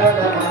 ಕಡಲ